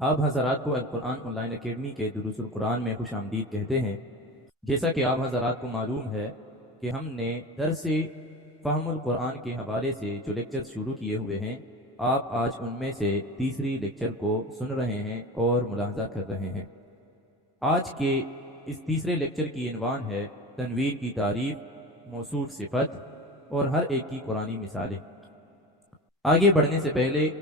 आप हज़रात को अल-कुरान online academy के दुरूसुल कुरान में खुश आमदीद कहते हैं। जैसा कि आप हज़रात को मालूम है कि हमने दरसे फ़हमुल कुरान के हवाले से जो लेक्चर्स शुरू किए हुए हैं, आप आज उनमें से तीसरी लेक्चर को सुन रहे हैं और मुलाहज़ा कर रहे हैं। आज के इस तीसरे लेक्चर की इनवान है तनवीर की तारीफ़, मौसूफ सिफत और हर एक की कुरानी मिसालें। आगे बढ़ने से पहले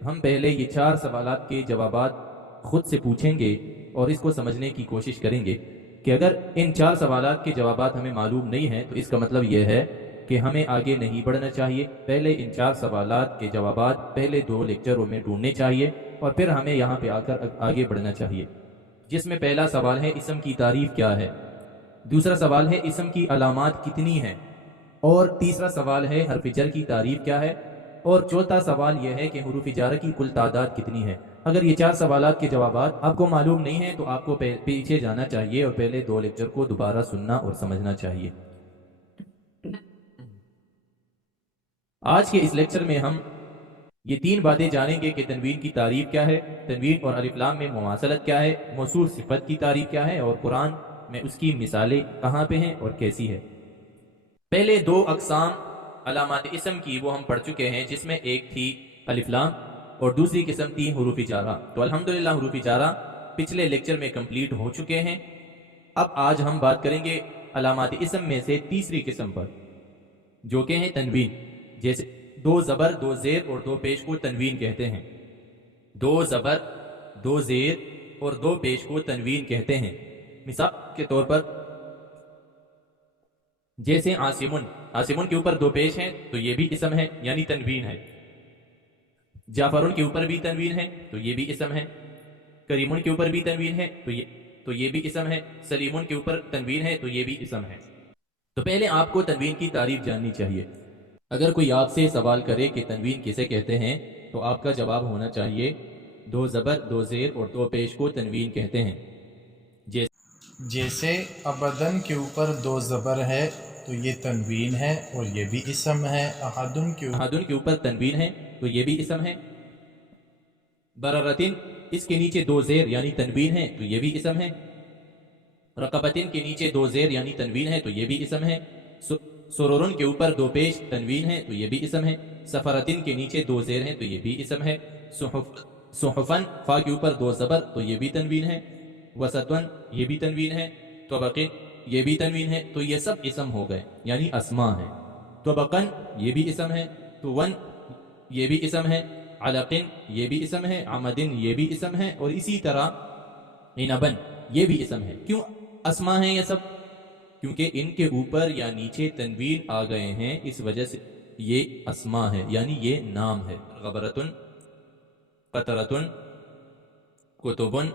हम ये 4 सवालात के जवाबात खुद से पूछेंगे और इसको समझने की कोशिश करेंगे कि अगर इन 4 सवालात के जवाबात हमें मालूम नहीं हैं तो इसका मतलब यह है कि हमें आगे नहीं बढ़ना चाहिए। पहले इन 4 सवालात के जवाबात पहले 2 लेक्चरों में ढूंढने चाहिए और फिर हमें यहाँ पे आकर आगे बढ़ना चाहिए। जिसमें पहला सवाल है इसम की तारीफ क्या है, दूसरा सवाल है इसम की अलामात कितनी हैं, और तीसरा सवाल है हरफ जर की तारीफ क्या है, और चौथा सवाल यह है कि हुरूफ जार की कुल तादाद कितनी है। अगर ये 4 सवालात के जवाबात आपको मालूम नहीं है तो आपको पीछे जाना चाहिए और पहले 2 लेक्चर को दोबारा सुनना और समझना चाहिए। आज के इस लेक्चर में हम ये 3 बातें जानेंगे कि तनवीन की तारीफ क्या है, तनवीन और अलिफ लाम में मुमासलत क्या है, मौसूल सिफत की तारीफ क्या है और कुरान में उसकी मिसालें कहाँ पे हैं और कैसी है। पहले 2 अक़साम अलामात इसम की वो हम पढ़ चुके हैं, जिसमें एक थी अलिफ लाम और दूसरी किस्म थी हुरूफ जारा। तो अल्हम्दुलिल्लाह हुरूफ जारा पिछले लेक्चर में कंप्लीट हो चुके हैं। अब आज हम बात करेंगे अलामात इसम में से तीसरी किस्म पर, जो कि है तनवीन। जैसे 2 ज़बर 2 ज़ेर और 2 पेश को तनवीन कहते हैं। 2 ज़बर 2 ज़ेर और 2 पेश को तनवीन कहते हैं। मिसाल के तौर पर जैसे आसिमुन, आसिमुन के ऊपर 2 पेश हैं तो ये भी इसम है यानी तनवीन है। जाफरुन के ऊपर भी तनवीन है तो ये भी इसम है। करीमुन के ऊपर भी तनवीन है तो ये भी इसम है। सलीमुन के ऊपर तनवीन है तो ये भी इसम है। तो पहले आपको तनवीन की तारीफ जाननी चाहिए। अगर कोई आपसे सवाल करे कि तनवीन किसे कहते हैं तो आपका जवाब होना चाहिए 2 ज़बर 2 ज़ेर और 2 पेश को तनवीन कहते हैं। जैसे अबदन के ऊपर 2 ज़बर है तो ये तनवीन है और ये भी इसम है। अहदुन के ऊपर तनवीन है तो ये भी इसम है। बररतिन, इसके नीचे 2 ज़ेर यानी तनवीन है तो ये भी इसम है। रकबतिन के नीचे 2 ज़ेर यानी तनवीन है तो ये भी इसम है। सुरुरुन के ऊपर 2 पेश तनवीन है तो ये भी इसम है। सफरतिन के नीचे 2 ज़ेर हैं तो ये भी इसम है। सुहुफन, फा के ऊपर 2 ज़बर तो ये भी तनवीन है। वसतवन, ये भी तनवीन है। तबक़िन, ये भी तनवीन है। तो ये सब इसम हो गए यानी अस्मा है। तबक़न, ये भी इसम है। तुवन, ये भी इसम है। अलक़िन, ये भी इसम है। अमदिन, ये भी इसम है। और इसी तरह इनबन, ये भी इसम है। क्यों अस्मा है ये सब? क्योंकि इनके ऊपर या नीचे तनवीन आ गए हैं, इस वजह से ये अस्मा है यानी ये नाम है। गबरतुन, कतरतुन, कुतुबुन,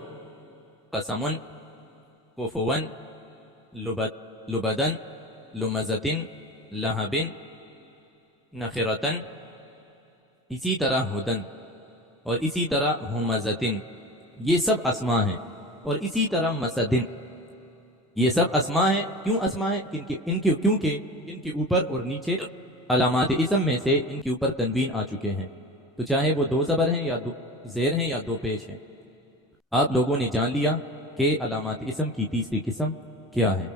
कसमुन, कुफुवन, लुबदन, लुमज़तिन, लहबिन, नखिरतन, इसी तरह हुदन और इसी तरह हुमज़तिन, ये सब अस्मा हैं। और इसी तरह मसदिन, ये सब अस्मा है। क्यों अस्मा है? क्योंकि इनके ऊपर और नीचे अलामात इसम में से इनके ऊपर तनवीन आ चुके हैं। तो चाहे वो 2 ज़बर हैं या 2 ज़ेर हैं या 2 पेश हैं। आप लोगों ने जान लिया कि अलामात इसम की तीसरी किस्म क्या है।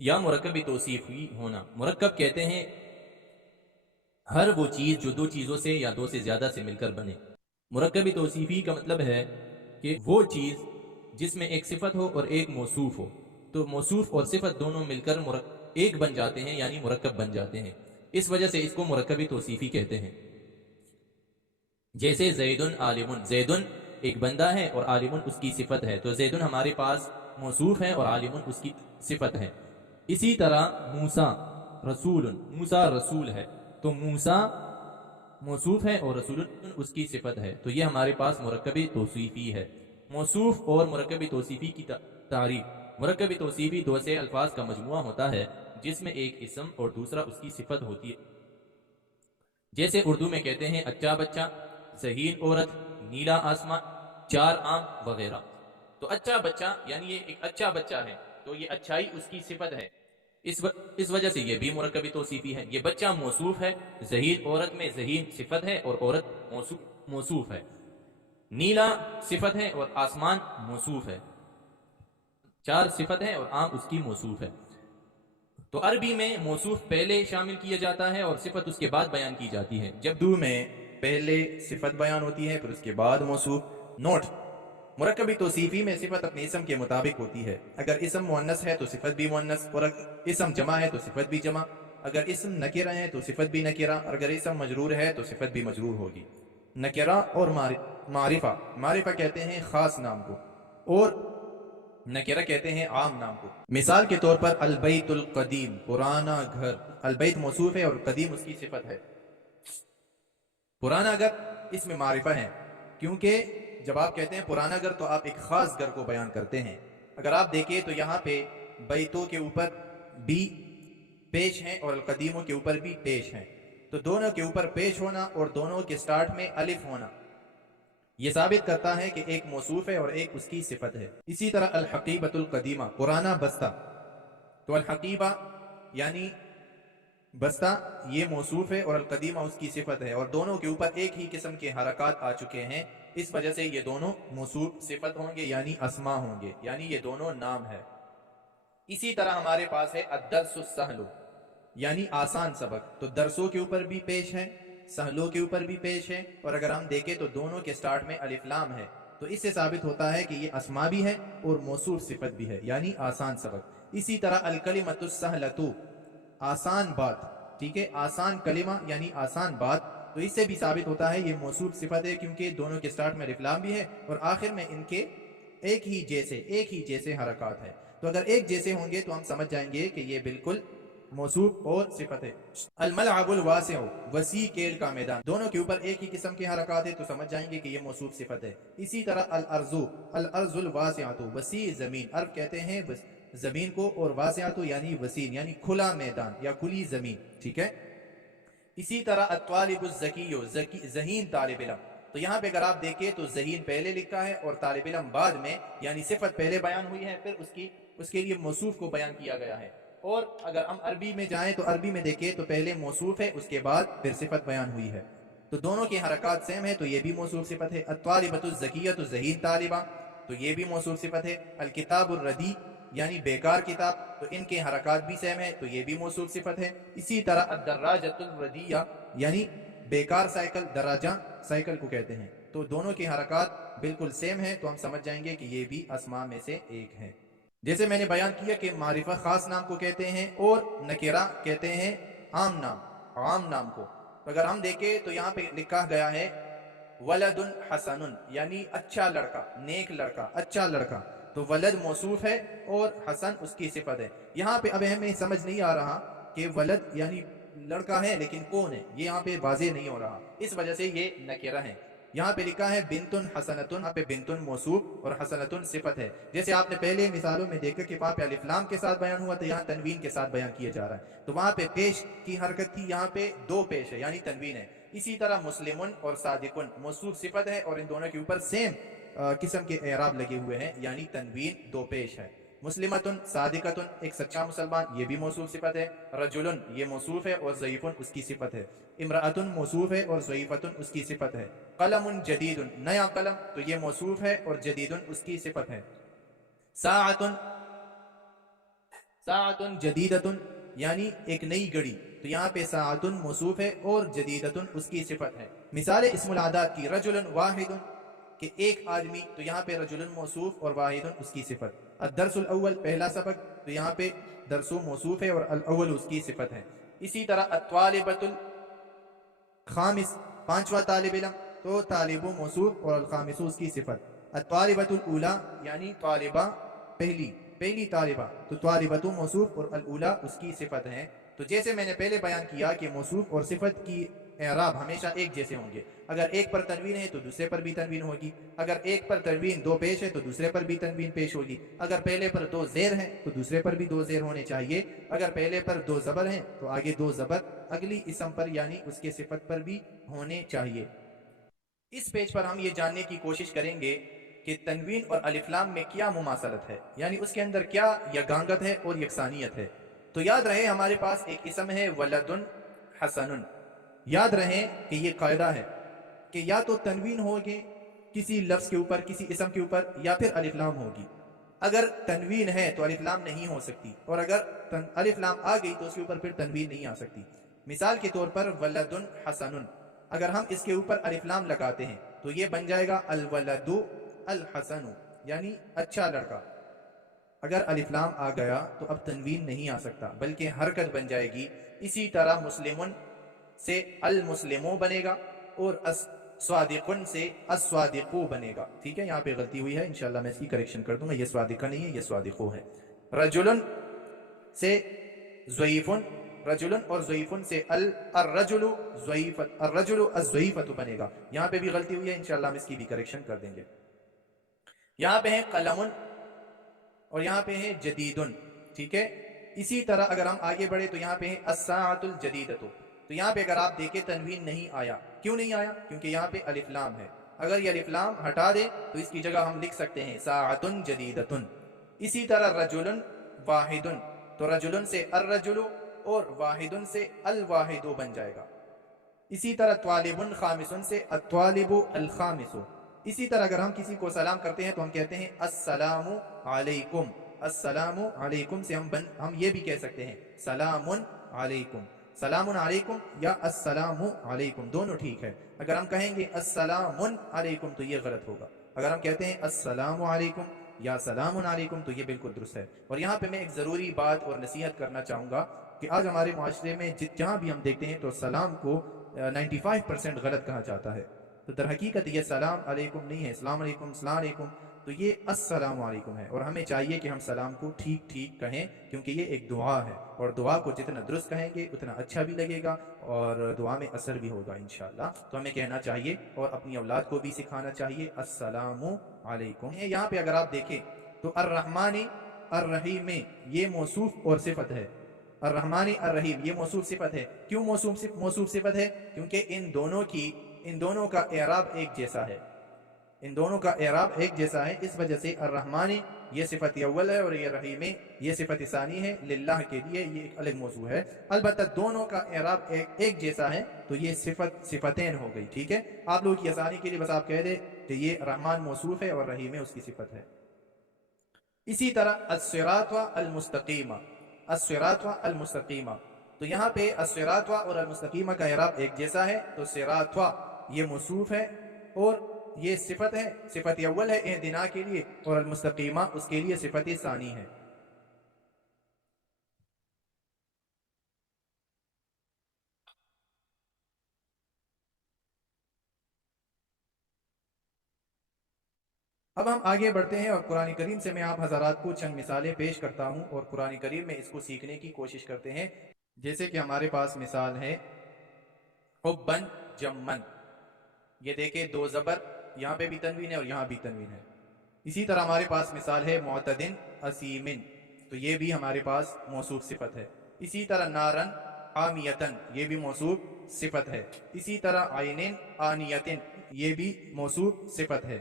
या मुरक्कबी तौसीफ़ी होना। मुरक्कब कहते हैं हर वो चीज़ जो 2 चीज़ों से या 2 से ज़्यादा से मिलकर बने। मुरक्कबी तौसीफ़ी का मतलब है कि वो चीज़ जिसमें एक सिफत हो और एक मौसूफ हो, तो मौसूफ और सिफत दोनों मिलकर एक बन जाते हैं यानी मुरक्कब बन जाते हैं। इस वजह से इसको मुरक्कबी तौसीफ़ी कहते हैं। जैसे ज़ैदुन आलिमुन, ज़ैदुन एक बंदा है और आलिमुन उसकी सिफत है, तो ज़ैदुन हमारे पास मौसूफ है और आलिमुन उसकी सिफत है। इसी तरह मूसा रसूलुन, मूसा रसूल है, तो मूसा मौसूफ है और रसूलुन उसकी सिफत है। तो ये हमारे पास मुरक्कबी तौसीफ़ी है। मौसूफ और मुरक्कबी तौसीफ़ी की तारीफ। मुरक्कबी तौसीफ़ी 2 से अल्फाज का मजमुआ होता है जिसमें एक इसम और दूसरा उसकी सिफत होती है। जैसे उर्दू में कहते हैं अच्छा बच्चा, ज़हीन औरत, नीला आसमां, 4 आम वगैरह। तो अच्छा बच्चा यानी ये एक अच्छा बच्चा है, तो ये अच्छाई उसकी सिफत है। इस वजह से ये भी मुरक्कबी तौसीफ़ी है। ये बच्चा मौसूफ है, ज़हीन औरत में ज़हीन सिफत है और औरत मौसूफ है। نیلا صفت ہے اور آسمان موصوف ہے، 4 صفت ہے اور عام اس کی موصوف ہے۔ تو عربی میں موصوف پہلے شامل کیا جاتا ہے اور صفت اس کے بعد بیان کی جاتی ہے، جب اردو میں پہلے صفت بیان ہوتی ہے پھر اس کے بعد موصوف۔ نوٹ: مرکبی توصیفی میں صفت اپنے اسم کے مطابق ہوتی ہے، اگر اسم مؤنث ہے تو صفت بھی مؤنث، اور اگر اسم جمع ہے تو صفت بھی جمع، اگر اسم نکرہ ہے تو صفت بھی نکرہ، اور اگر اسم مجرور ہے تو صفت بھی مجرور ہوگی۔ نکرہ اور معرفہ، معرفہ کہتے ہیں خاص نام کو اور نکرہ کہتے ہیں عام نام کو۔ مثال کے طور پر البیت القدیم، پرانا گھر۔ البیت موصوف ہے اور قدیم اس کی صفت ہے۔ پرانا گھر اس میں معرفہ ہے، کیونکہ جب آپ کہتے ہیں پرانا گھر تو آپ ایک خاص گھر کو بیان کرتے ہیں۔ اگر آپ دیکھیں تو یہاں پہ بیتوں کے اوپر بھی پیش ہیں اور القدیموں کے اوپر بھی پیش ہیں، تو دونوں کے اوپر پیش ہونا اور دونوں کے سٹارٹ میں الف ہونا یہ ثابت کرتا ہے کہ ایک موصوف ہے اور ایک اس کی صفت ہے۔ اسی طرح الحقیبۃ القدیمہ، پرانا بستہ، تو الحقیبہ یعنی بستہ یہ موصوف ہے اور القدیمہ اس کی صفت ہے، اور دونوں کے اوپر ایک ہی قسم کے حرکات آ چکے ہیں، اس وجہ سے یہ دونوں موصوف صفت ہوں گے یعنی اسما ہوں گے، یعنی یہ دونوں نام ہے۔ اسی طرح ہمارے پاس ہے الدرس السہل، یعنی آسان سبق، تو درسوں کے اوپر بھی پیش ہے، سہلوں کے اوپر بھی پیش ہے، اور اگر ہم دیکھیں تو دونوں کے سٹارٹ میں الف لام ہے، تو اس سے ثابت ہوتا ہے کہ یہ اسما بھی ہے اور موصوف صفت بھی ہے، یعنی آسان سبق۔ اسی طرح الکلمۃ السہلۃ، آسان بات، ٹھیک ہے، آسان کلمہ یعنی آسان بات، تو اس سے بھی ثابت ہوتا ہے یہ موصوف صفت ہے، کیونکہ دونوں کے سٹارٹ میں الف لام بھی ہے اور آخر میں ان کے ایک ہی جیسے حرکات ہے، تو اگر ایک جیسے ہوں گے تو ہم سمجھ جائیں گے کہ یہ بالکل موصوف اور صفت ہے۔ الملعب الواسع، وسیع کھیل کا میدان، دونوں کے اوپر ایک ہی قسم کے حرکات ہے تو سمجھ جائیں گے کہ یہ موصوف صفت ہے۔ اسی طرح الارض الواسعۃ، وسیع زمین، ارض کہتے ہیں زمین کو، اور واسعۃ یعنی وسیع یعنی کھلا میدان یا کھلی زمین، ٹھیک ہے۔ اسی طرح الطالب الذکی، ذہین طالب علم، تو یہاں پہ اگر آپ دیکھیں تو ذہین پہلے لکھا ہے اور طالب علم بعد میں، یعنی صفت پہلے بیان ہوئی ہے پھر اس کے لیے موصوف کو بیان کیا گیا ہے۔ اور اگر ہم عربی میں جائیں تو عربی میں دیکھیں تو پہلے موصوف ہے اس کے بعد پھر صفت بیان ہوئی ہے، تو دونوں کی حرکات سیم ہے تو یہ بھی موصوف صفت ہے۔ الطالبۃ الذکیۃ، ذہین طالبہ، تو یہ بھی موصوف صفت ہے۔ الکتاب الردی یعنی بیکار کتاب، تو ان کے حرکات بھی سیم ہے تو یہ بھی موصوف صفت ہے۔ اسی طرح الدراجۃ الردیہ یعنی بیکار سائیکل، دراجہ سائیکل کو کہتے ہیں، تو دونوں کی حرکات بالکل سیم ہے تو ہم سمجھ جائیں گے کہ یہ بھی اسماء میں سے ایک ہے۔ جیسے میں نے بیان کیا کہ معرفہ خاص نام کو کہتے ہیں اور نکرہ کہتے ہیں عام نام کو، تو اگر ہم دیکھیں تو یہاں پہ لکھا گیا ہے ولد حسن، یعنی اچھا لڑکا، نیک لڑکا، اچھا لڑکا، تو ولد موصوف ہے اور حسن اس کی صفت ہے۔ یہاں پہ اب ہمیں سمجھ نہیں آ رہا کہ ولد یعنی لڑکا ہے لیکن کون ہے، یہ یہاں پہ واضح نہیں ہو رہا، اس وجہ سے یہ نکرہ ہے۔ یہاں پہ لکھا ہے بنتن حسنتن، یہاں پہ بنتن موصوف اور حسنتن صفت ہے، جیسے آپ نے پہلے مثالوں میں دیکھا کہ وہاں پہ الف لام کے ساتھ بیان ہوا تھا، یہاں تنوین کے ساتھ بیان کیا جا رہا ہے، تو وہاں پہ پیش کی حرکت تھی، یہاں پہ دو پیش ہے یعنی تنوین ہے۔ اسی طرح مسلمن اور صادقن موصوف صفت ہے اور ان دونوں کے اوپر سیم قسم کے اعراب لگے ہوئے ہیں، یعنی تنوین دو پیش ہے۔ مسلمتن، صادقتن، ایک سچا مسلمان، یہ بھی موصوف صفت ہے۔ رجلن یہ موصوف ہے اور ضعیفن اس کی صفت ہے۔ امرأتن موصوف ہے اور ضعیفتن اس کی صفت ہے۔ قلم جدید، نیا قلم، تو یہ موصوف ہے اور جدیدن اس کی صفت ہے۔ ساعتن جدیدتن یعنی ایک نئی گھڑی، تو یہاں پہ ساعتن موصوف ہے اور جدیدتن اس کی صفت ہے۔ مثال اسم العداد کی رجلن واحدن، کہ ایک آدمی، تو یہاں پہ رجلن موصوف اور واحدن اس کی صفت۔ الدرس الاول پہلا سبق، تو یہاں پہ درسو موصوف ہے اور الاول اس کی صفت ہے۔ اسی طرح الطالبۃ الخامس پانچواں طالب علم، تو طالب موصوف اور الخامس اس کی صفت۔ الطالبۃ الاولی یعنی طالبہ پہلی طالبہ، تو طالبۃ موصوف اور الاولی اس کی صفت ہے۔ تو جیسے میں نے پہلے بیان کیا کہ موصوف اور صفت کی اعراب ہمیشہ ایک جیسے ہوں گے، اگر ایک پر تنوین ہے تو دوسرے پر بھی تنوین ہوگی، اگر ایک پر تنوین دو پیش ہے تو دوسرے پر بھی تنوین پیش ہوگی، اگر پہلے پر دو زیر ہیں تو دوسرے پر بھی دو زیر ہونے چاہیے، اگر پہلے پر دو زبر ہیں تو آگے دو زبر اگلی اسم پر یعنی اس کے صفت پر بھی ہونے چاہیے۔ اس پیج پر ہم یہ جاننے کی کوشش کریں گے کہ تنوین اور الف لام میں کیا مماثلت ہے، یعنی اس کے اندر کیا یگانگت ہے اور یکسانیت ہے۔ تو یاد رہے ہمارے پاس ایک اسم ہے ولدن حسن، یاد رہے کہ یہ قاعدہ ہے کہ یا تو تنوین ہوگے किसी लफ्ज़ के ऊपर, किसी इसम के ऊपर, या फिर अलिफ लाम होगी। अगर तनवीन है तो अलिफ लाम नहीं हो सकती, और अगर अलिफ लाम आ गई तो उसके ऊपर फिर तनवीन नहीं आ सकती। मिसाल के तौर पर वलदुन हसनुन, अगर हम इसके ऊपर अलिफ लाम लगाते हैं तो ये बन जाएगा अल वलदु अल हसनु, यानी अच्छा लड़का। अगर अलिफ लाम आ गया तो अब तनवीन नहीं आ सकता बल्कि हरकत बन जाएगी। इसी तरह मुस्लिमुन से अल मुस्लिमो बनेगा और स्वादिकुन से अस्वादिकु बनेगा। ठीक है, यहाँ पे गलती हुई है, इंशाल्लाह मैं इसकी करेक्शन कर दूंगा। ये स्वादिका नहीं है, ये स्वादिकु है। रजुलन से ज़ईफुन, रजुलन और ज़ईफुन से अर्रजुलु ज़ईफत, अर्रजुलु अज़ईफतु बनेगा। यहाँ पे भी गलती हुई है, इंशाल्लाह हम इसकी भी करेक्शन कर देंगे। यहाँ पे है कलमुन और यहाँ पे है जदीदुन। ठीक है, इसी तरह अगर हम आगे बढ़े तो यहाँ पे है अस्साअतुल जदीदतु। तो यहाँ पे अगर आप देखें तनवीन नहीं आया। क्यों नहीं आया? क्योंकि यहाँ पे अलिफ लाम है। अगर ये अलिफ लाम हटा दे तो इसकी जगह हम लिख सकते हैं साअतुन जदीदतुन। इसी तरह रजुलन वाहिदुन, तो रजुलन से अर्रजुलु और वाहिदुन से अल वाहिदु बन जाएगा। इसी तरह त्वालिबुन खामिसुन से अत्वालिबु अल खामिसु। इसी तरह अगर हम किसी को सलाम करते हैं तो हम कहते हैं अस्सलामु अलैकुम। अस्सलामु अलैकुम से हम ये भी कह सकते हैं सलामुन अलैकुम। सलामुन अलैकुम या अस्सलामु अलैकुम दोनों ठीक है। अगर हम कहेंगे अस्सलामुन अलैकुम तो ये गलत होगा। अगर हम कहते हैं अस्सलामु अलैकुम या सलामुन अलैकुम तो ये बिल्कुल दुरुस्त है। और यहाँ पे मैं एक ज़रूरी बात और नसीहत करना चाहूँगा कि आज हमारे माशरे में जहाँ भी हम देखते हैं तो सलाम को 95% गलत कहा जाता है। तो दर हकीकत ये सलाम अलैकुम नहीं है, अस्सलाम अलैकुम, सलाम अलैकुम, तो ये अस्सलामु अलैकुम है। और हमें चाहिए कि हम सलाम को ठीक ठीक कहें, क्योंकि ये एक दुआ है और दुआ को जितना दुरुस्त कहेंगे उतना अच्छा भी लगेगा और दुआ में असर भी होगा इंशाअल्लाह। तो हमें कहना चाहिए और अपनी औलाद को भी सिखाना चाहिए अस्सलामु अलैकुम। यहाँ पे अगर आप देखें तो अर्रहमानी अर्रहीम ये मौसूफ और सिफत है। अर्रहमानी अर्रहीम ये मौसूफ सिफत है। क्यों मौसूफ सिफत है? क्योंकि इन दोनों का एराब एक जैसा है। इन दोनों का एराब एक जैसा है, इस वजह से अर्रहमानी ये सिफत अव्वल है और ये रहीम ये सिफत सानी है। लिल्लाह के लिए ये एक अलग मौजू है। अलबत्ता दोनों का एराब एक जैसा है तो ये सिफतें हो गई। ठीक है, आप लोगों की आसानी के लिए बस आप कह दे कि ये रहमान मौसूफ है और रहीम उसकी सिफत है। इसी तरह अस्सिरात व अल मुस्तकीमा, अस्सिरात व अल मुस्तकीमा, तो यहाँ पे अस्सिरात व और अल मुस्तकीमा का एराब एक जैसा है। तो सिरात व ये मौसूफ है और ये सिफत है, सिफत अव्वल है इहदिना के लिए, और अल-मुस्तकीमा उसके लिए सिफत सानी है। अब हम आगे बढ़ते हैं और कुरान करीम से मैं आप हज़रात को चंद मिसालें पेश करता हूं और कुरान करीम में इसको सीखने की कोशिश करते हैं। जैसे कि हमारे पास मिसाल है हुब्बन जम्मन, ये देखे दो ज़बर, यहाँ पे भी तनवीन है और यहाँ भी तनवीन है। इसी तरह हमारे पास मिसाल है मुअतदिन असीमिन, तो ये भी हमारे पास मौसूफ सिफत है। इसी तरह नारन आमियतन, ये भी मौसूफ सिफत है। इसी तरह आइनिन आनियतिन, ये भी मौसूफ सिफत है।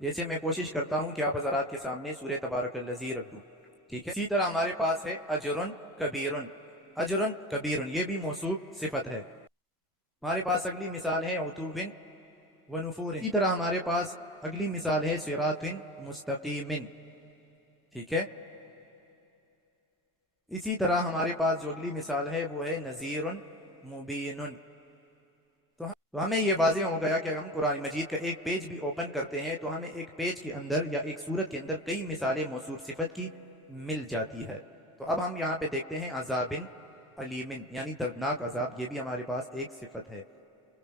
जैसे मैं कोशिश करता हूँ कि आप हज़रात के सामने सूरह तबारकल्लज़ी रख दूँ। ठीक है, इसी तरह हमारे पास है अजरुन कबीरुन, अजरुन कबीरुन, ये भी मौसूफ सिफत है। हमारे पास अगली मिसाल है उतुविन व नुफूरिन। इसी तरह हमारे पास अगली मिसाल है सिरातिन मुस्तकीमिन। ठीक है, इसी तरह हमारे पास जो अगली मिसाल है वो है नज़ीरुन मुबीनुन। तो हमें ये वाज़ेह हो गया कि अगर हम कुरान मजीद का एक पेज भी ओपन करते हैं तो हमें एक पेज के अंदर या एक सूरत के अंदर कई मिसालें मौसूफ सिफत की मिल जाती है। तो अब हम यहाँ पे देखते हैं अज़ाबिन अलीमिन, यानी दर्दनाक अज़ाब, ये भी हमारे पास एक सिफत है,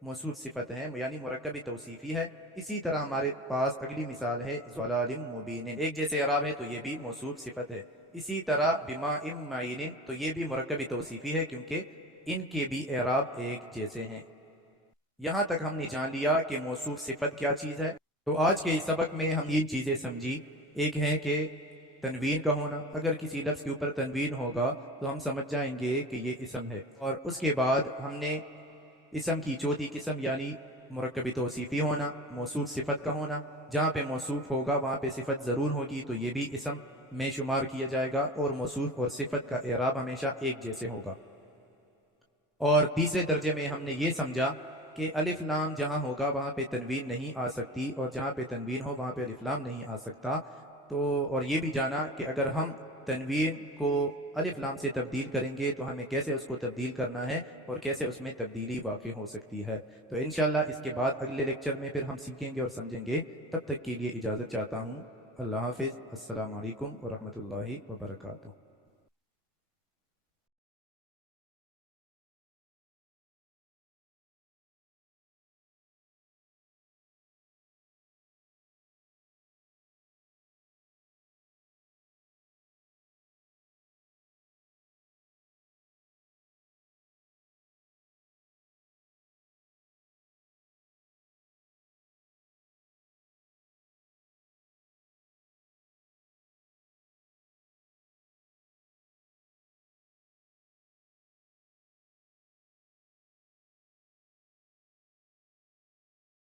मौसूफ सिफत है, यानी मुरक्कबी तौसीफ़ी है। इसी तरह हमारे पास अगली मिसाल है ज़लालिम मुबीन, एक जैसे अराब है तो ये भी मौसूफ सिफत है। इसी तरह बिमाइम माइनिन, तो ये भी मुरक्कबी तौसीफ़ी है क्योंकि इनके भी एराब एक जैसे हैं। यहाँ तक हमने जान लिया कि मौसूफ सिफत क्या चीज़ है। तो आज के इस सबक में हम ये चीज़ें समझी। एक है कि तनवीन का होना, अगर किसी लफ्ज़ के ऊपर तनवीन होगा तो हम समझ जाएंगे कि ये इसम है। और उसके बाद हमने इसम की चौथी किस्म यानी मुरक्कबी तौसीफ़ी होना, मौसूफ सिफत का होना, जहाँ पे मौसूफ होगा वहाँ पे सिफत ज़रूर होगी तो ये भी इसम में शुमार किया जाएगा और मौसूफ और सिफत का एराब हमेशा एक जैसे होगा। और तीसरे दर्जे में हमने ये समझा کہ الف لام جہاں ہوگا وہاں پہ تنوین نہیں آ سکتی، اور جہاں پہ تنوین ہو وہاں پہ الف لام نہیں آ سکتا۔ تو اور یہ بھی جانا کہ اگر ہم تنوین کو الف لام سے تبدیل کریں گے تو ہمیں کیسے اس کو تبدیل کرنا ہے اور کیسے اس میں تبدیلی واقع ہو سکتی ہے۔ تو انشاءاللہ اس کے بعد اگلے لیکچر میں پھر ہم سیکھیں گے اور سمجھیں گے۔ تب تک کے لیے اجازت چاہتا ہوں۔ اللہ حافظ۔ السلام علیکم ورحمۃ اللہ وبرکاتہ۔